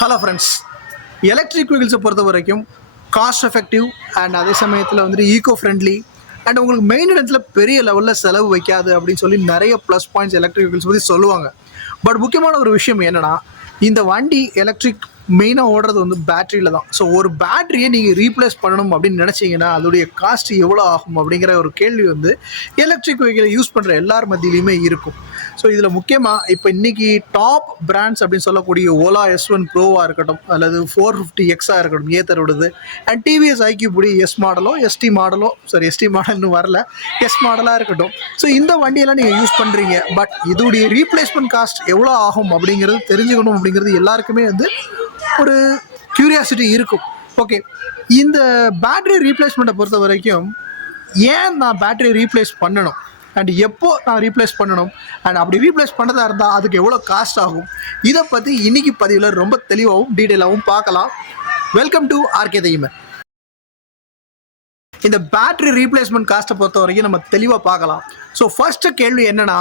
Hello friends, electric வெஹிக்கிள்ஸை பொறுத்த வரைக்கும் cost effective and அதே சமயத்தில் வந்துட்டு ஈகோ ஃப்ரெண்ட்லி அண்ட் உங்களுக்கு மெயின்டெனன்ஸில் பெரிய லெவலில் செலவு வைக்காது அப்படின்னு சொல்லி நிறைய ப்ளஸ் பாயிண்ட்ஸ் எலக்ட்ரிக் வெஹிக்கிள்ஸ் பற்றி சொல்லுவாங்க. பட் முக்கியமான ஒரு விஷயம் என்னென்னா, இந்த வண்டி எலக்ட்ரிக் மெயினாக ஓடுறது வந்து பேட்டரியில் தான். ஸோ ஒரு பேட்டரியை நீங்கள் ரீப்ளேஸ் பண்ணணும் அப்படின்னு நினச்சிங்கன்னா அதோடைய காஸ்ட் எவ்வளோ ஆகும் அப்படிங்கிற ஒரு கேள்வி வந்து எலக்ட்ரிக் வெஹிக்கிளை யூஸ் பண்ணுற எல்லார் மத்தியிலையுமே இருக்கும். ஸோ இதில் முக்கியமாக இப்போ இன்றைக்கி டாப் பிராண்ட்ஸ் அப்படின்னு சொல்லக்கூடிய ஓலா S1 ப்ரோவாக இருக்கட்டும், அல்லது 450Xஆக இருக்கட்டும் ஏத்தரோடது, அண்ட் டிவிஎஸ் ஐக்யூ படி எஸ் மாடலோ எஸ்டி மாடல்னு வரல, எஸ் மாடலாக இருக்கட்டும். ஸோ இந்த வண்டியெல்லாம் நீங்கள் யூஸ் பண்ணுறீங்க. பட் இதோடைய ரீப்ளேஸ்மெண்ட் காஸ்ட் எவ்வளோ ஆகும் அப்படிங்கிறது தெரிஞ்சுக்கணும். அப்படிங்கிறது எல்லாருக்குமே வந்து ஒரு க்யூரியாசிட்டி இருக்கும். ஓகே, இந்த பேட்டரி ரீப்ளேஸ்மெண்ட்டை பொறுத்த வரைக்கும் ஏன் நான் பேட்டரி ரீப்ளேஸ் பண்ணணும் அண்ட் எப்போ நான் ரீப்ளேஸ் பண்ணணும் அண்ட் அப்படி ரீப்ளேஸ் பண்ணுறதா இருந்தால் அதுக்கு எவ்வளோ காஸ்ட் ஆகும், இதை பற்றி இன்றைக்கி பதிவில் ரொம்ப தெளிவாகவும் டீட்டெயிலாகவும் பார்க்கலாம். Welcome to RK TVS. இந்த பேட்டரி ரீப்ளேஸ்மெண்ட் காஸ்ட்டை பொறுத்த வரைக்கும் நம்ம தெளிவாக பார்க்கலாம். ஸோ ஃபர்ஸ்ட்டு கேள்வி என்னென்னா,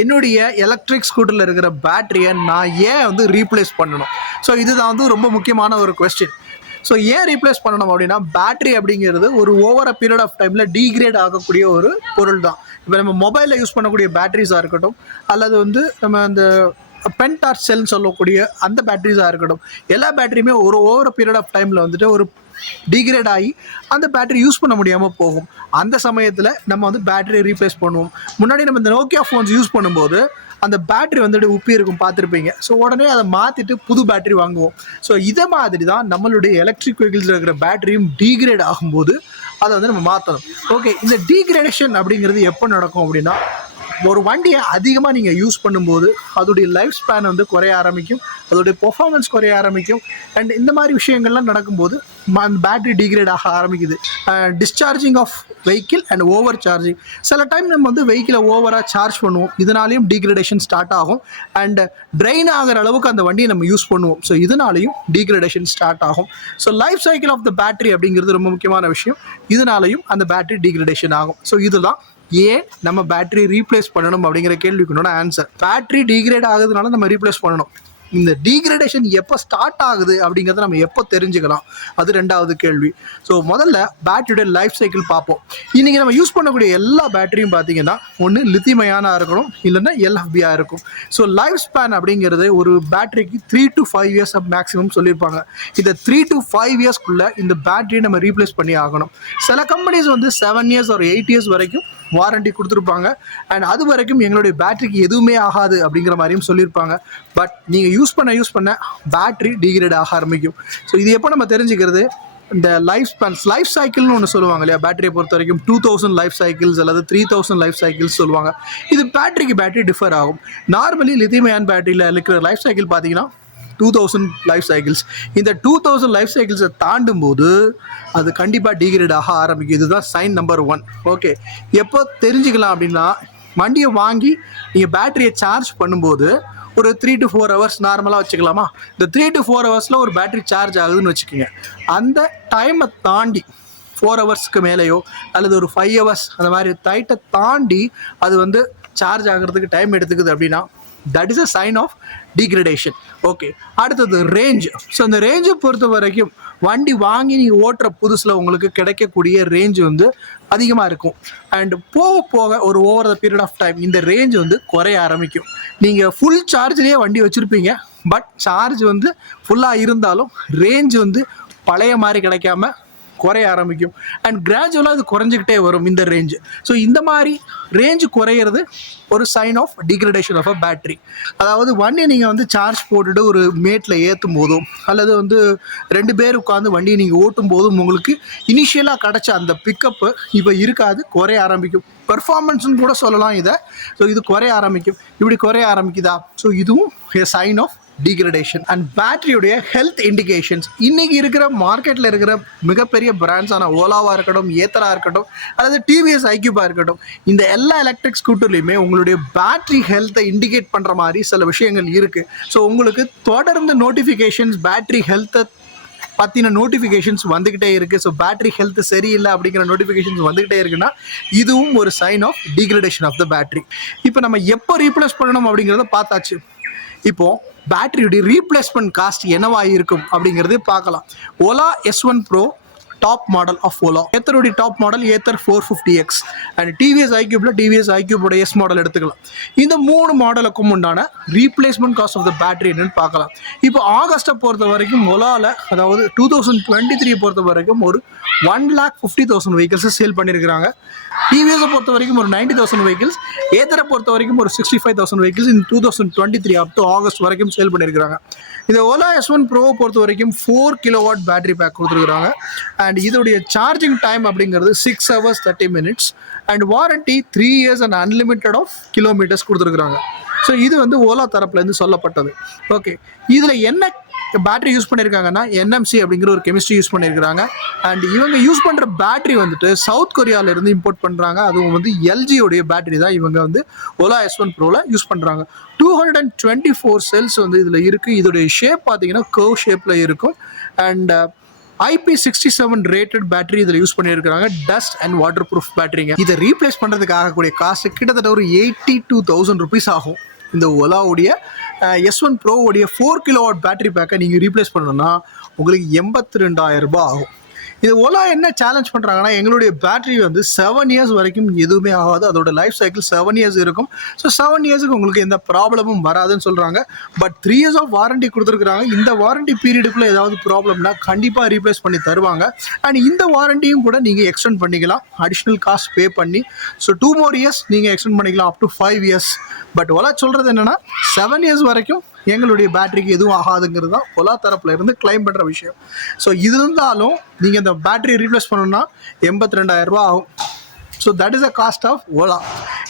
என்னுடைய எலக்ட்ரிக் ஸ்கூட்டரில் இருக்கிற பேட்டரியை நான் ஏன் வந்து ரீப்ளேஸ் பண்ணணும்? ஸோ இதுதான் வந்து ரொம்ப முக்கியமான ஒரு கொஸ்டின். ஸோ ஏன் ரீப்ளேஸ் பண்ணணும் அப்படின்னா, பேட்டரி அப்படிங்கிறது ஒரு ஓவர் அ பீரியட் ஆஃப் டைமில் டீக்ரேட் ஆகக்கூடிய ஒரு பொருள் தான். இப்போ நம்ம மொபைலில் யூஸ் பண்ணக்கூடிய பேட்டரிஸாக இருக்கட்டும், அல்லது வந்து நம்ம அந்த பென் டார்ச் செல்னு சொல்லக்கூடிய அந்த பேட்டரிஸாக இருக்கட்டும், எல்லா பேட்டரியுமே ஒரு ஓவர் பீரியட் ஆஃப் டைமில் வந்துட்டு ஒரு டிகிரேட் ஆகி அந்த பேட்டரி யூஸ் பண்ண முடியாமல் போகும். அந்த சமயத்தில் நம்ம வந்து பேட்டரியை ரீப்ளேஸ் பண்ணுவோம். முன்னாடி நம்ம இந்த நோக்கியா ஃபோன்ஸ் யூஸ் பண்ணும்போது அந்த பேட்டரி வந்துட்டு உப்பி இருக்கும், பார்த்துருப்பீங்க. ஸோ உடனே அதை மாற்றிட்டு புது பேட்டரி வாங்குவோம். ஸோ இதை மாதிரி தான் நம்மளுடைய எலக்ட்ரிக் வெஹிக்கிள்ஸில் இருக்கிற பேட்டரியும் டீக்ரேட் ஆகும்போது அதை வந்து நம்ம மாற்றணும். ஓகே, இந்த டீக்ரேடேஷன் அப்படிங்கிறது எப்போ நடக்கும் அப்படின்னா, ஒரு வண்டியை அதிகமாக நீங்கள் யூஸ் பண்ணும்போது அதோடைய லைஃப் ஸ்பேன் வந்து குறைய ஆரம்பிக்கும், அதோடைய பெர்ஃபார்மன்ஸ் குறைய ஆரம்பிக்கும். அண்ட் இந்த மாதிரி விஷயங்கள்லாம் நடக்கும்போது அந்த பேட்டரி டிகிரேட் ஆக ஆரம்பிக்குது. Discharging of vehicle and over charging. சில டைம் நம்ம வந்து வெஹிக்கிளை ஓவராக சார்ஜ் பண்ணுவோம், இதனாலையும் டீக்ரேடேஷன் ஸ்டார்ட் ஆகும். அண்ட் ட்ரெயின் ஆகிற அளவுக்கு அந்த வண்டியை நம்ம யூஸ் பண்ணுவோம். ஸோ இதனாலையும் டீக்ரேடேஷன் ஸ்டார்ட் ஆகும். So life cycle of the battery அப்படிங்கிறது ரொம்ப முக்கியமான விஷயம். இதனாலையும் அந்த பேட்டரி டீக்ரேடேஷன் ஆகும். ஸோ இதுதான் ஏன் நம்ம பேட்டரி ரீப்ளேஸ் பண்ணணும் அப்படிங்கிற கேள்விக்குனோட ஆன்சர். பேட்டரி டீக்ரேட் ஆகுதுனால நம்ம ரீப்ளேஸ் பண்ணணும். இந்த டீக்ரேடேஷன் எப்போ ஸ்டார்ட் ஆகுது அப்படிங்கிறத நம்ம எப்போ தெரிஞ்சுக்கலாம், அது ரெண்டாவது கேள்வி. ஸோ முதல்ல பேட்டரியோட லைஃப் சைக்கிள் பார்ப்போம். இன்றைக்கி நம்ம யூஸ் பண்ணக்கூடிய எல்லா பேட்டரியும் பார்த்தீங்கன்னா ஒன்று லித்தியம் அயானாக இருக்கணும், இல்லைன்னா LFPயாக இருக்கும். ஸோ லைஃப் ஸ்பேன் அப்படிங்கிறது ஒரு பேட்டரிக்கு 3 to 5 years மேக்ஸிமம் சொல்லியிருப்பாங்க. இந்த 3 to 5 yearsக்குள்ளே இந்த பேட்டரியை நம்ம ரீப்ளேஸ் பண்ணி ஆகணும். சில கம்பெனிஸ் வந்து 7 years or 8 years வரைக்கும் வாரண்டி கொடுத்துருப்பாங்க. அண்ட் அது வரைக்கும் எங்களுடைய பேட்டரிக்கு எதுவுமே ஆகாது அப்படிங்கிற மாதிரியும் சொல்லியிருப்பாங்க. பட் நீங்கள் யூஸ் பண்ண பேட்டரி டீக்ரேட் ஆக ஆரம்பிக்கும். ஸோ இது எப்போ நம்ம தெரிஞ்சுக்கிறது, இந்த லைஃப் சைக்கிள்னு ஒன்று சொல்லுவாங்க இல்லையா, பேட்டரியை பொறுத்த வரைக்கும் 2000 லைஃப் சைக்கிள்ஸ் அல்லது 3000 லைஃப் சைக்கிள்ஸ் சொல்லுவாங்க. இது பேட்டரிக்கு பேட்டரி டிஃபர் ஆகும். நார்மலி லித்தியம் அயான் பேட்டரியில் இருக்கிற லைஃப் சைக்கிள் பார்த்தீங்கன்னா 2000 லைஃப் சைக்கிள்ஸ். இந்த 2000 லைஃப் சைக்கிள்ஸை தாண்டும் போது அது கண்டிப்பாக டீக்ரேட் ஆக ஆரம்பிக்கும். இதுதான் சைன் நம்பர் 1. ஓகே, எப்போ தெரிஞ்சுக்கலாம் அப்படின்னா, வண்டியை வாங்கி நீங்கள் பேட்டரியை சார்ஜ் பண்ணும்போது ஒரு 3 to 4 hours நார்மலாக வச்சுக்கலாமா. இந்த 3 to 4 hours ஒரு பேட்டரி சார்ஜ் ஆகுதுன்னு வச்சுக்கோங்க. அந்த டைமை தாண்டி 4 hours மேலேயோ அல்லது ஒரு 5 hours அந்த மாதிரி டைட்டை தாண்டி அது வந்து சார்ஜ் ஆகிறதுக்கு டைம் எடுத்துக்குது அப்படின்னா that is a sign of degradation. Okay, அடுத்தது ரேஞ்ச். ஸோ இந்த ரேஞ்சை பொறுத்த வரைக்கும் வண்டி வாங்கி நீங்கள் ஓட்டுற புதுசில் உங்களுக்கு கிடைக்கக்கூடிய ரேஞ்ச் வந்து அதிகமாக இருக்கும். அண்ட் போக போக ஒரு over the period of time இந்த ரேஞ்ச் வந்து குறைய ஆரம்பிக்கும். நீங்கள் ஃபுல் சார்ஜ்லேயே வண்டி வச்சுருப்பீங்க, பட் சார்ஜ் வந்து ஃபுல்லாக இருந்தாலும் ரேஞ்ச் வந்து பழைய மாதிரி கிடைக்காம குறைய ஆரம்பிக்கும். அண்ட் கிராஜுவலாக அது குறைஞ்சிக்கிட்டே வரும் இந்த ரேஞ்சு. ஸோ இந்த மாதிரி ரேஞ்சு குறையிறது ஒரு sign of degradation of a battery. அதாவது வண்டியை நீங்கள் வந்து சார்ஜ் போட்டுட்டு ஒரு மேட்டில் ஏற்றும் போதும் அல்லது வந்து 2 பேர் உட்காந்து வண்டியை நீங்கள் ஓட்டும் போதும் உங்களுக்கு இனிஷியலாக கிடச்ச அந்த பிக்கப்பு இப்போ இருக்காது, குறைய ஆரம்பிக்கும். பெர்ஃபார்மன்ஸ்னு கூட சொல்லலாம் இதை. ஸோ இது குறைய ஆரம்பிக்கும். இப்படி குறைய ஆரம்பிக்குதா, ஸோ இதுவும் a sign of degradation. And பேட்டரியுடைய ஹெல்த் இண்டிகேஷன்ஸ், இன்றைக்கி இருக்கிற மார்க்கெட்டில் இருக்கிற மிகப்பெரிய பிராண்ட்ஸான ஓலாவாக இருக்கட்டும், ஏத்தராக இருக்கட்டும், அல்லது டிவிஎஸ் ஐக்யூபாக இருக்கட்டும், இந்த எல்லா எலக்ட்ரிக் ஸ்கூட்டர்லையுமே உங்களுடைய பேட்டரி ஹெல்த்தை இண்டிகேட் பண்ணுற மாதிரி சில விஷயங்கள் இருக்குது. ஸோ உங்களுக்கு தொடர்ந்து நோட்டிஃபிகேஷன்ஸ் பேட்டரி ஹெல்த்தை பற்றின நோட்டிஃபிகேஷன்ஸ் வந்துக்கிட்டே இருக்குது. ஸோ பேட்டரி ஹெல்த் சரியில்லை அப்படிங்கிற நோட்டிஃபிகேஷன்ஸ் வந்துக்கிட்டே இருக்குன்னா இதுவும் ஒரு sign of degradation of the battery. இப்போ நம்ம எப்போ ரீப்ளேஸ் பண்ணணும் அப்படிங்கிறத பார்த்தாச்சு. இப்போது பேட்டரியுடைய ரீப்ளேஸ்மெண்ட் காஸ்ட் என்னவா இருக்கும் அப்படிங்கிறது பார்க்கலாம். Ola S1 Pro top model of Ola. ஏத்தருடைய top model Ather 450X and TVS ஐக்யூப்ல டிவிஎஸ் ஐக்யூபோட எஸ் மாடல் எடுத்துக்கலாம். இந்த 3 மாடலுக்கும் உண்டான replacement cost of the battery என்னன்னு பார்க்கலாம். இப்போ ஆகஸ்ட்டை பொறுத்த வரைக்கும் ஓலாவில், அதாவது 2023 பொறுத்த வரைக்கும் ஒரு 1,50,000 வெஹிக்கிள்ஸ் சேல் பண்ணியிருக்கிறாங்க. டிவிஎஸை பொறுத்த வரைக்கும் ஒரு 90,000 வெஹிக்கிள்ஸ், ஏத்தரை பொறுத்த வரைக்கும் ஒரு 65,000 vehicles in 2023 up to August வரைக்கும் சேல் பண்ணியிருக்கிறாங்க. இந்த ஓலா S1 Pro பொறுத்த வரைக்கும் 4 கிலோவாட் பேட்டரி பேக் கொடுத்துருக்குறாங்க. அண்ட் இதோடைய சார்ஜிங் டைம் அப்படிங்கிறது 6 hours 30 minutes and warranty 3 years and unlimited of kilometres கொடுத்துருக்குறாங்க. ஸோ இது வந்து ஓலா தரப்புலேருந்து சொல்லப்பட்டது. ஓகே, இதில் என்ன பேட்டரி யூஸ் பண்ணியிருக்காங்கன்னா NMC அப்படிங்கிற ஒரு கெமிஸ்ட்ரி யூஸ் பண்ணியிருக்கிறாங்க. அண்ட் இவங்க யூஸ் பண்ணுற பேட்டரி வந்துட்டு சவுத் கொரியாவிலேருந்து இம்போர்ட் பண்ணுறாங்க. அதுவும் வந்து LGயோடைய பேட்டரி தான் இவங்க வந்து ஓலா S1 Proவில் யூஸ் பண்ணுறாங்க. 224 செல்ஸ் வந்து இதில் இருக்குது. இதோடைய ஷேப் பார்த்தீங்கன்னா கர்வ் ஷேப்பில் இருக்கும். அண்ட் IP67 ரேட்டட் பேட்டரி இதில் யூஸ் பண்ணியிருக்கிறாங்க. டஸ்ட் அண்ட் வாட்டர் ப்ரூஃப் பேட்டரிங்க. இதை ரீப்ளேஸ் பண்ணுறதுக்கு ஆகக்கூடிய காஸ்ட் கிட்டத்தட்ட ஒரு 82,000 rupees ஆகும். இந்த ஓலாவுடைய S1 Pro உடைய 4 கிலோவாட் பேட்டரி பேக்கை நீங்கள் ரீப்ளேஸ் பண்ணணும்னா உங்களுக்கு 82,000 ரூபாய் ஆகும். இது ஓலா என்ன சேலஞ்ச் பண்ணுறாங்கன்னா, எங்களுடைய பேட்டரி வந்து 7 years வரைக்கும் எதுவுமே ஆகாது, அதோட லைஃப் சைக்கிள் 7 years இருக்கும். ஸோ 7 yearsக்கு உங்களுக்கு எந்த ப்ராப்ளமும் வராதுன்னு சொல்கிறாங்க. பட் 3 years ஆஃப் வாரண்டி கொடுத்துருக்குறாங்க. இந்த வாரண்டி பீரியடுக்குள்ளே ஏதாவது ப்ராப்ளம்னா கண்டிப்பாக ரீப்ளேஸ் பண்ணி தருவாங்க. அண்ட் இந்த வாரண்டியும் கூட நீங்கள் எக்ஸ்டெண்ட் பண்ணிக்கலாம் அடிஷ்னல் காஸ்ட் பே பண்ணி. ஸோ 2 more years நீங்கள் எக்ஸ்டெண்ட் பண்ணிக்கலாம் up to 5 years. But Ola சொல்கிறது என்னென்னா 7 years வரைக்கும் எங்களுடைய பேட்டரிக்கு எதுவும் ஆகாதுங்கிறது தான் ஓலா தரப்புல இருந்து கிளைம் பண்ணுற விஷயம். ஸோ இது இருந்தாலும் நீங்கள் இந்த பேட்டரி ரீப்ளேஸ் பண்ணணும்னா 82,000 ரூபாய் ஆகும். So that is a cost of Ola.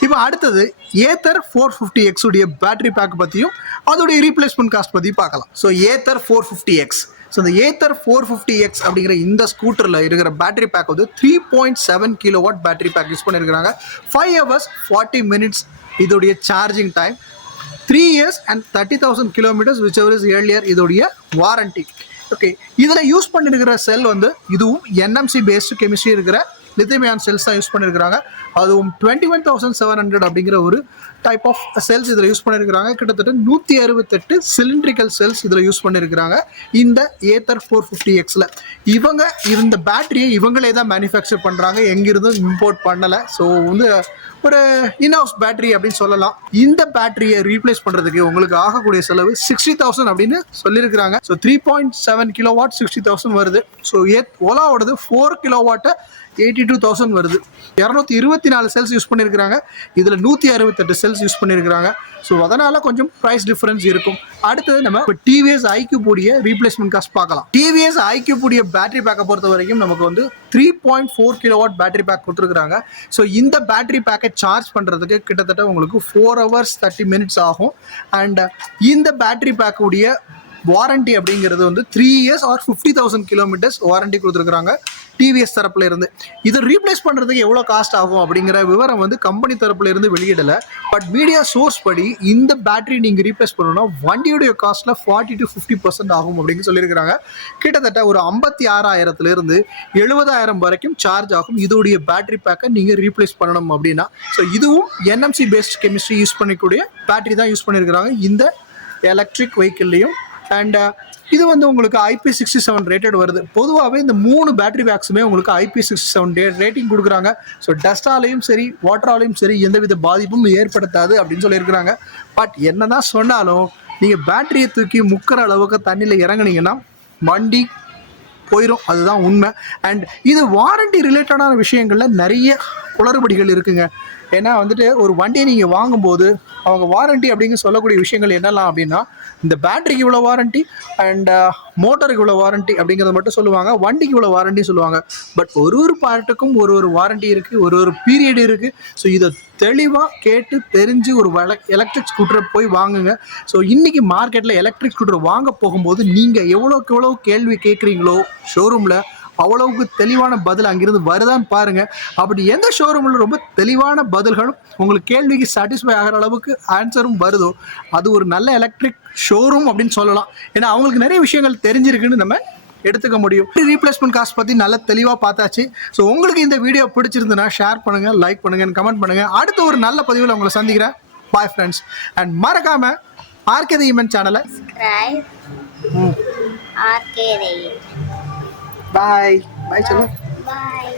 இப்போ அடுத்தது ஏத்தர் 450X உடைய பேட்டரி பேக் பற்றியும் அதோடைய ரீப்ளேஸ்மெண்ட் காஸ்ட் பற்றி பார்க்கலாம். ஸோ ஏத்தர் 450X, ஸோ இந்த ஏத்தர் 450X அப்படிங்கிற இந்த ஸ்கூட்டரில் இருக்கிற பேட்டரி பேக் வந்து 3.7 கிலோவாட் பேட்டரி பேக் யூஸ் பண்ணியிருக்கிறாங்க. 5 hours 40 minutes இதோடைய charging time, 3 years and 30,000 kilometers whichever is earlier இதோடைய வாரண்டி. ஓகே, இதில் யூஸ் பண்ணியிருக்கிற செல் வந்து இதுவும் NMC பேஸ்டு கெமிஸ்ட்ரி இருக்கிற லித்தியம் அயான் செல்ஸ் தான் யூஸ் பண்ணியிருக்கிறாங்க. அதுவும் 21,700 அப்படிங்கிற ஒரு டைப் ஆஃப் செல்ஸ் இதில் யூஸ் பண்ணியிருக்கிறாங்க. கிட்டத்தட்ட 168 சிலிண்ட்ரிக்கல் செல்ஸ் இதில் யூஸ் பண்ணியிருக்கிறாங்க இந்த ஏத்தர் 450Xல. இவங்க இந்த பேட்டரியை இவங்களே தான் மேனுஃபேக்சர் பண்ணுறாங்க, எங்கிருந்தும் இம்போர்ட் பண்ணலை. ஸோ வந்து ஒரு இன்ஹவுஸ் பேட்டரி அப்படின்னு சொல்லலாம். இந்த பேட்டரியை ரீப்ளேஸ் பண்ணுறதுக்கு உங்களுக்கு ஆகக்கூடிய செலவு 60,000 அப்படின்னு சொல்லியிருக்கிறாங்க. ஸோ 3.7 கிலோவாட் 60,000 வருது. ஸோ ஓலாவோடது 4 கிலோவாட்டை 82,000 வருது. 224 செல்ஸ் யூஸ் பண்ணியிருக்கிறாங்க. இதில் 168 செல்ஸ் யூஸ் பண்ணியிருக்கிறாங்க. ஸோ அதனால் கொஞ்சம் ப்ரைஸ் டிஃப்ரென்ஸ் இருக்கும். அடுத்தது நம்ம இப்போ டிவிஎஸ் ஐக்யூப் உடைய ரீப்ளேஸ்மெண்ட் காஸ்ட் பார்க்கலாம். டிவிஎஸ் ஐக்யூப் உடைய பேட்டரி பேக்கை பொறுத்த வரைக்கும் நமக்கு வந்து 3.4 கிலோவாட் பேட்டரி பேக் கொடுத்துருக்குறாங்க. ஸோ இந்த பேட்டரி பேக்கை சார்ஜ் பண்ணுறதுக்கு கிட்டத்தட்ட உங்களுக்கு 4 hours 30 minutes ஆகும். அண்ட் இந்த பேட்டரி பேக் உடைய வாரண்டி அப்படிங்கிறது வந்து 3 years or 50,000 kilometers வாரண்டி கொடுத்துருக்குறாங்க டிவிஎஸ் தரப்புல இருந்து. இதை ரீப்ளேஸ் பண்ணுறதுக்கு எவ்வளோ காஸ்ட் ஆகும் அப்படிங்கிற விவரம் வந்து கம்பெனி தரப்புல இருந்து வெளியிடலை. பட் மீடியா சோர்ஸ் படி இந்த பேட்டரி நீங்கள் ரீப்ளேஸ் பண்ணணும்னா வண்டியுடைய காஸ்ட்டில் 40 to 50% ஆகும் அப்படின்னு சொல்லியிருக்கிறாங்க. கிட்டத்தட்ட ஒரு 56,000 70,000 வரைக்கும் சார்ஜ் ஆகும் இதோடைய பேட்டரி பேக்கை நீங்கள் ரீப்ளேஸ் பண்ணணும் அப்படின்னா. ஸோ இதுவும் NMC பேஸ்ட் கெமிஸ்ட்ரி யூஸ் பண்ணிக்கூடிய பேட்டரி தான் யூஸ் பண்ணியிருக்கிறாங்க இந்த எலக்ட்ரிக் வெஹிக்கிள்லையும். அண்ட் இது வந்து உங்களுக்கு IP67 ரேட்டட் வருது. பொதுவாகவே இந்த 3 பேட்டரி பேக்ஸுமே உங்களுக்கு IP67 ரேட்டிங் கொடுக்குறாங்க. ஸோ டஸ்டாலையும் சரி வாட்டராலையும் சரி எந்தவித பாதிப்பும் ஏற்படுத்தாது அப்படின்னு சொல்லியிருக்கிறாங்க. பட் என்ன தான் சொன்னாலும் நீங்கள் பேட்டரியை தூக்கி முக்கிற அளவுக்கு தண்ணியில் இறங்குனீங்கன்னா வண்டி போயிடும், அதுதான் உண்மை. அண்ட் இது வாரண்டி ரிலேட்டடான விஷயங்களில் நிறைய குளறுபடிகள் இருக்குங்க. ஏன்னா வந்துட்டு ஒரு வண்டியை நீங்கள் வாங்கும்போது அவங்க வாரண்டி அப்படிங்க சொல்லக்கூடிய விஷயங்கள் என்னெல்லாம் அப்படின்னா, இந்த பேட்டரிக்கு இவ்வளோ வாரண்டி அண்ட் மோட்டருக்கு இவ்வளோ வாரண்டி அப்படிங்கிறத மட்டும் சொல்லுவாங்க, வண்டிக்கு இவ்வளோ வாரண்டி சொல்லுவாங்க. பட் ஒரு பார்ட்டுக்கும் ஒரு வாரண்டி இருக்குது, ஒரு பீரியட் இருக்குது. ஸோ இதை தெளிவாக கேட்டு தெரிஞ்சு ஒரு எலக்ட்ரிக் ஸ்கூட்டரை போய் வாங்குங்க. ஸோ இன்றைக்கி மார்க்கெட்டில் எலக்ட்ரிக் ஸ்கூட்டர் வாங்க போகும்போது நீங்கள் எவ்வளோக்கு எவ்வளோ கேள்வி கேட்குறீங்களோ ஷோரூமில் அவ்வளவுக்கு தெளிவான பதில் அங்கிருந்து வருதான்னு பாருங்கள். அப்படி எந்த ஷோரூமில் ரொம்ப தெளிவான பதில்களும் உங்களுக்கு கேள்விக்கு சாட்டிஸ்ஃபை ஆகிற அளவுக்கு ஆன்சரும் வருதோ அது ஒரு நல்ல எலக்ட்ரிக் ஷோரூம் அப்படின்னு சொல்லலாம். ஏன்னா அவங்களுக்கு நிறைய விஷயங்கள் தெரிஞ்சிருக்குன்னு நம்ம எடுத்துக்க முடியும். ரீப்ளேஸ்மெண்ட் காஸ்ட் பற்றி நல்லா தெளிவாக பார்த்தாச்சு. ஸோ உங்களுக்கு இந்த வீடியோ பிடிச்சிருந்துன்னா ஷேர் பண்ணுங்கள், லைக் பண்ணுங்கள், கமெண்ட் பண்ணுங்கள். அடுத்த ஒரு நல்ல பதிவில் உங்களை சந்திக்கிறேன். Bye friends. அண்ட் மறக்காமல் ஆர்கே தி ஈவென்ட் சேனலை subscribe RK Rain. பாய் பாய் சொல்லு. Bye.